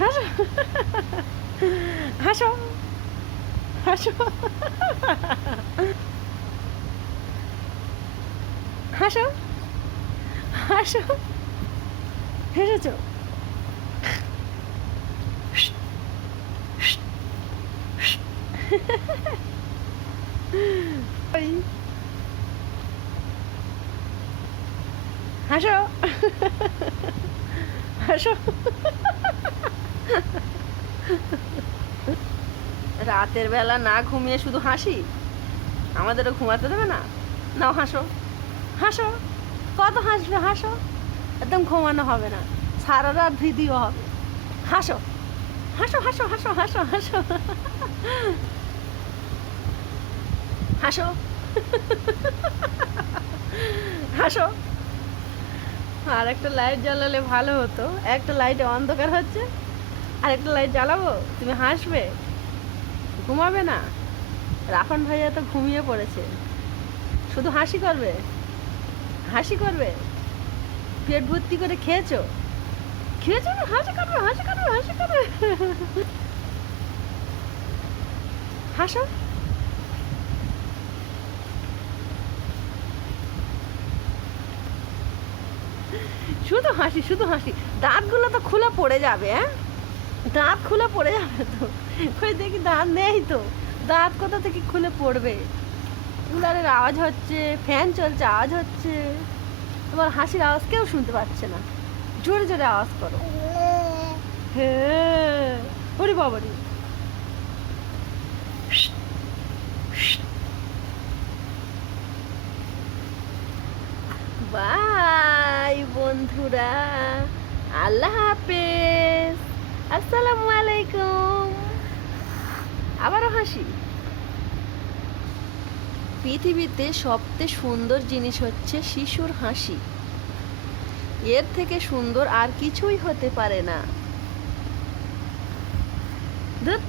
হাসো হাসো হাসো হাসো হাসো হাসো হেসেছো হাসো হাসো রাতের বেলা না ঘুমিয়ে শুধু হাসি, আমাদেরও ঘুমাতে দেবে না। নাও হাসো হাসো, কত হাসবে হাসো, একদম ঘুমানো হবে না, সারা রাত ভিডিও হবে। হাসো হাসো হাসো হাসো হাসো হাসো হাসো হাসো। আর একটা লাইট জ্বালালে ভালো হতো, একটা লাইটে অন্ধকার হচ্ছে, আর একটা লাইট জ্বালাবো, তুমি হাসবে, ঘুমাবে না। রাফান ভাইয়া তো ঘুমিয়ে পড়েছে, শুধু হাসি করবে হাসি করবে। পেট ভর্তি করে খেয়েছো খেয়েছো না, হাসি করবে হাসি করবে হাসি করবে। হাসো শুধু হাসি শুধু হাসি। দাঁতগুলো তো খুলে পড়ে যাবে, হ্যাঁ দাঁত খুলে পড়ে যাবে তো। কই দেখি দাঁত নেই তো, দাঁত কোথা থেকে খুলে পড়বে। কুলারের আওয়াজ হচ্ছে, ফ্যান চলছে আওয়াজ হচ্ছে, তোমার হাসির আওয়াজ কেউ শুনতে পাচ্ছে না। জোরে জোরে আওয়াজ করো। হ্যাঁ ওরে বাবারি। বাই বন্ধুরা, আল্লাহ হাফেজ, আসসালামু আলাইকুম। আবারও হাসি। পৃথিবীতে সবচেয়ে সুন্দর জিনিস হচ্ছে শিশুর হাসি, এর থেকে সুন্দর আর কিছুই হতে পারে না। ধুর,